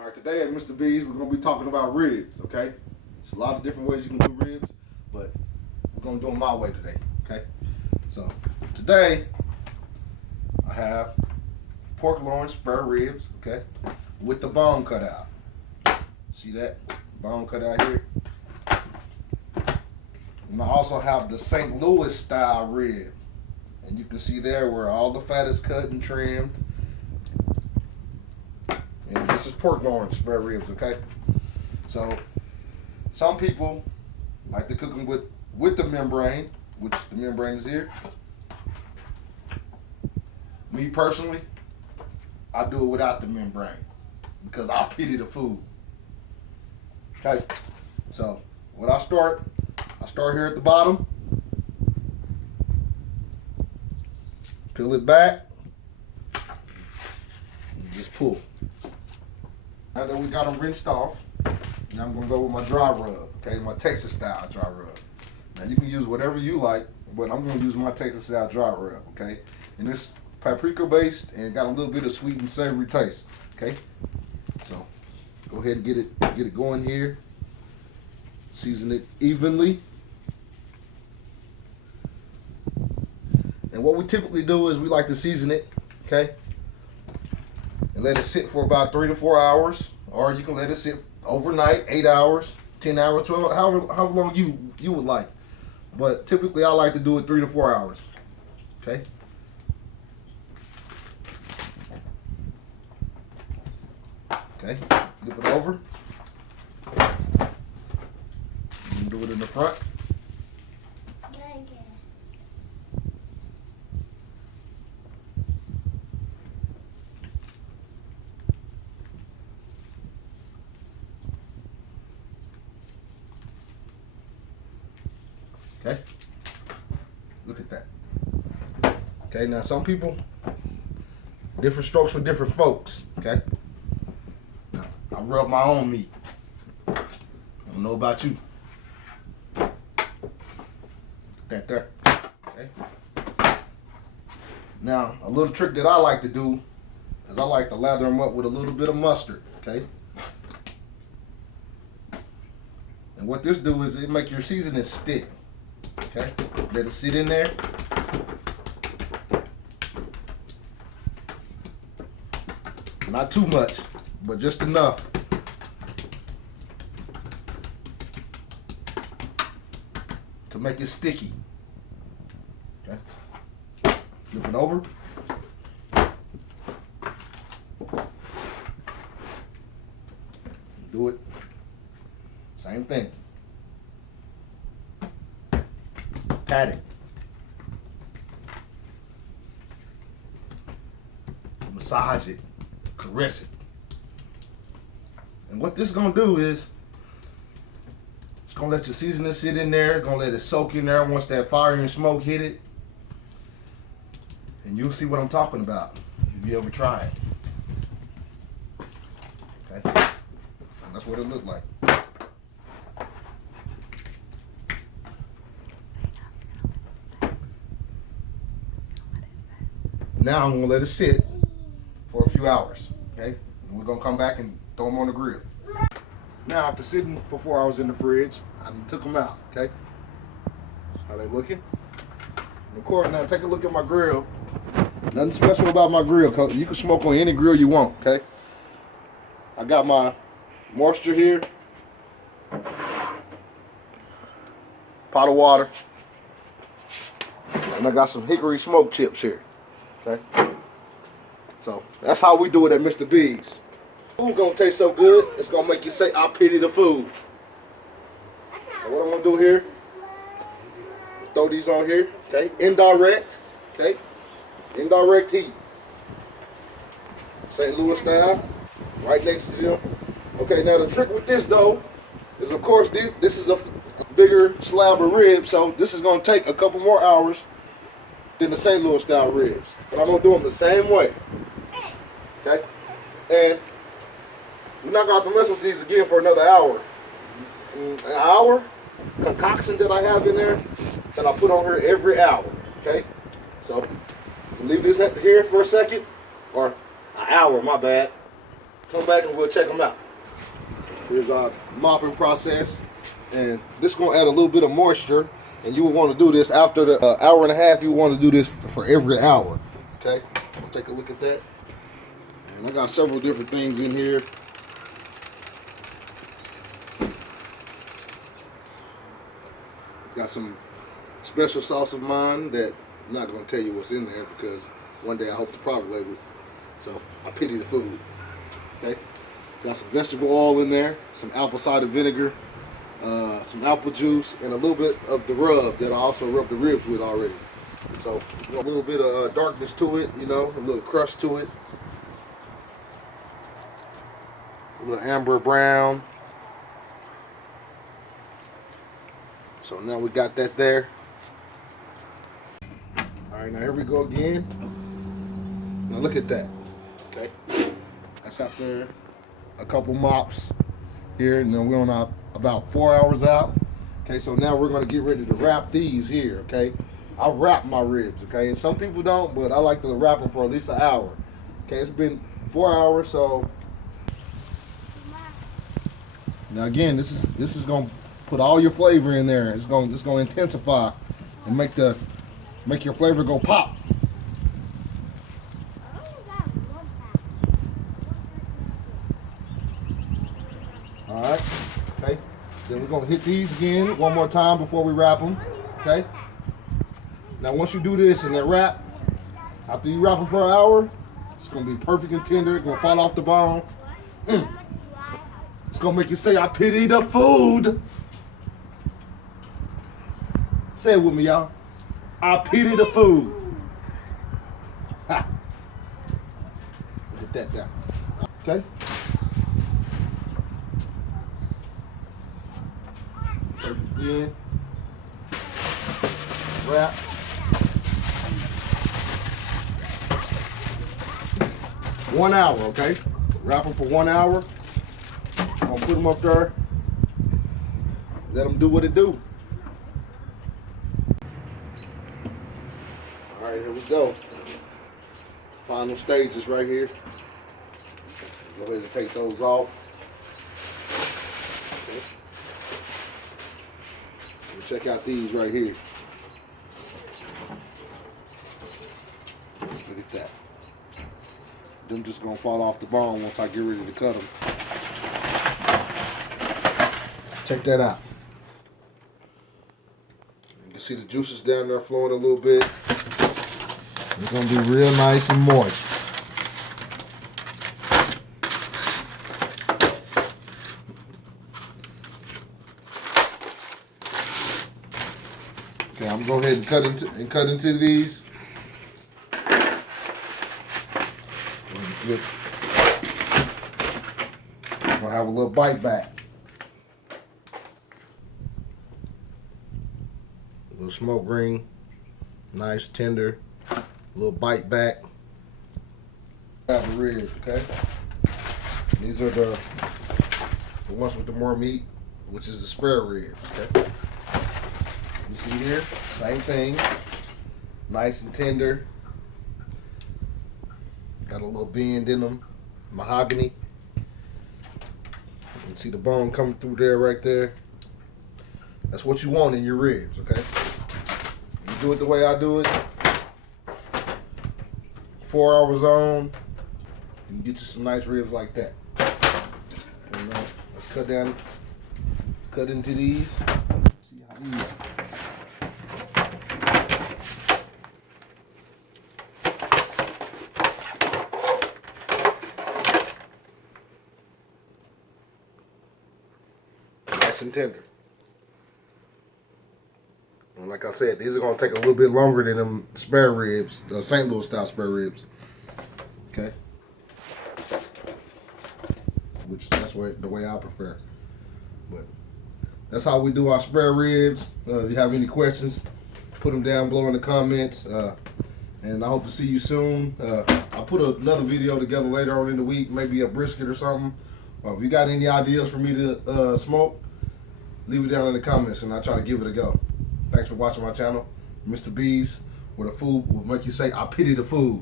All right, today at Mr. B's, we're going to be talking about ribs, okay? There's a lot of different ways you can do ribs, but we're going to do them my way today, okay? So, today, I have pork loin spare ribs, okay? With the bone cut out. See that? Bone cut out here. And I also have the St. Louis style rib. And you can see there where all the fat is cut and trimmed. And this is pork loin spare ribs, okay? So, some people like to cook them with the membrane, which the membrane is here. Me personally, I do it without the membrane because I pity the food. Okay, so what I start here at the bottom, peel it back, and just pull. Now that we got them rinsed off, now I'm gonna go with my dry rub, okay, my Texas style dry rub. Now you can use whatever you like, but I'm gonna use my Texas style dry rub, okay? And it's paprika based and got a little bit of sweet and savory taste, okay? So go ahead and get it going here. Season it evenly. And what we typically do is we like to season it, okay? And let it sit for about 3 to 4 hours, or you can let it sit overnight, 8 hours, 10 hours, 12, however long you would like. But typically I like to do it 3 to 4 hours, okay? Okay, flip it over. And do it in the front. Okay, look at that. Okay, now some people, different strokes for different folks, okay? Now, I rub my own meat. I don't know about you. That there, okay? Now, a little trick that I like to do is I like to lather them up with a little bit of mustard, okay? And what this do is it make your seasoning stick. Okay, let it sit in there. Not too much, but just enough. To make it sticky. Okay, flip it over. Do it. Same thing. Pat it. Massage it. Caress it. And what this is gonna do is it's gonna let your seasoning sit in there, gonna let it soak in there once that fire and smoke hit it. And you'll see what I'm talking about if you ever try it. Okay? And that's what it looked like. Now I'm gonna let it sit for a few hours, okay? And we're gonna come back and throw them on the grill. Now after sitting for 4 hours in the fridge, I took them out, okay? How they looking? And of course, now take a look at my grill. Nothing special about my grill, cause you can smoke on any grill you want, okay? I got my moisture here, pot of water, and I got some hickory smoke chips here. Okay, so that's how we do it at Mr. B's. Food gonna taste so good, it's gonna make you say, I pity the food. So what I'm gonna do here, throw these on here, okay, indirect, okay, indirect heat. St. Louis style, right next to them. Okay, now the trick with this though, is of course this is a bigger slab of ribs, so this is gonna take a couple more hours than the St. Louis style ribs. But I'm gonna do them the same way. Okay? And we're not gonna have to mess with these again for another hour. An hour concoction that I have in there that I put on here every hour. Okay? So leave this here for a second, or an hour, my bad. come back and we'll check them out. Here's our mopping process, and this is going to add a little bit of moisture, and you will want to do this after the hour and a half. You want to do this for every hour. Okay, take a look at that. And I got several different things in here. Got some special sauce of mine that I'm not going to tell you what's in there because one day I hope to private label it. So I pity the food. Okay. Got some vegetable oil in there, some apple cider vinegar, some apple juice, and a little bit of the rub that I also rubbed the ribs with already. So a little bit of darkness to it, you know, a little crust to it. A little amber brown. So now we got that there. All right, now here we go again. Now look at that. Okay, that's after a couple mops here, and then we're on about 4 hours out. Okay, so now we're gonna get ready to wrap these here. Okay, I wrap my ribs. Okay, and some people don't, but I like to wrap them for at least an hour. Okay, it's been 4 hours, so now again, this is gonna put all your flavor in there. It's gonna intensify and make your flavor go pop. All right, okay. Then we're gonna hit these again one more time before we wrap them. Okay. Now once you do this and then wrap, after you wrap them for an hour, it's gonna be perfect and tender. It's gonna fall off the bone. It's gonna make you say, "I pity the food." Say it with me, y'all. I pity the food. Ha. Get that down. Okay. Perfect again. Wrap. One hour, okay? Wrap them for 1 hour. I'm gonna put them up there. Let them do what it do. All right, here we go. Final stages right here. Go ahead and take those off. Okay. We'll check out these right here. Look at that. Them just gonna fall off the bone once I get ready to cut them. Check that out. You can see the juices down there flowing a little bit. It's gonna be real nice and moist. Okay, I'm gonna go ahead and cut into these. Gonna have a little bite back. A little smoke ring, nice tender, a little bite back. Have the ribs, okay? These are the ones with the more meat, which is the spare ribs, okay? You see here, same thing, nice and tender. Got a little bend in them, mahogany. You can see the bone coming through there, right there. That's what you want in your ribs, okay? You do it the way I do it. 4 hours on, you can get you some nice ribs like that. And, let's cut into these. See how these. Nice and tender. And like I said, these are going to take a little bit longer than them spare ribs, the St. Louis style spare ribs. Okay. Which that's the way I prefer. But that's how we do our spare ribs. If you have any questions, put them down below in the comments. And I hope to see you soon. I'll put another video together later on in the week, maybe a brisket or something. If you got any ideas for me to smoke, leave it down in the comments and I'll try to give it a go. Thanks for watching my channel. Mr. B's, where the food will make you say, I pity the food.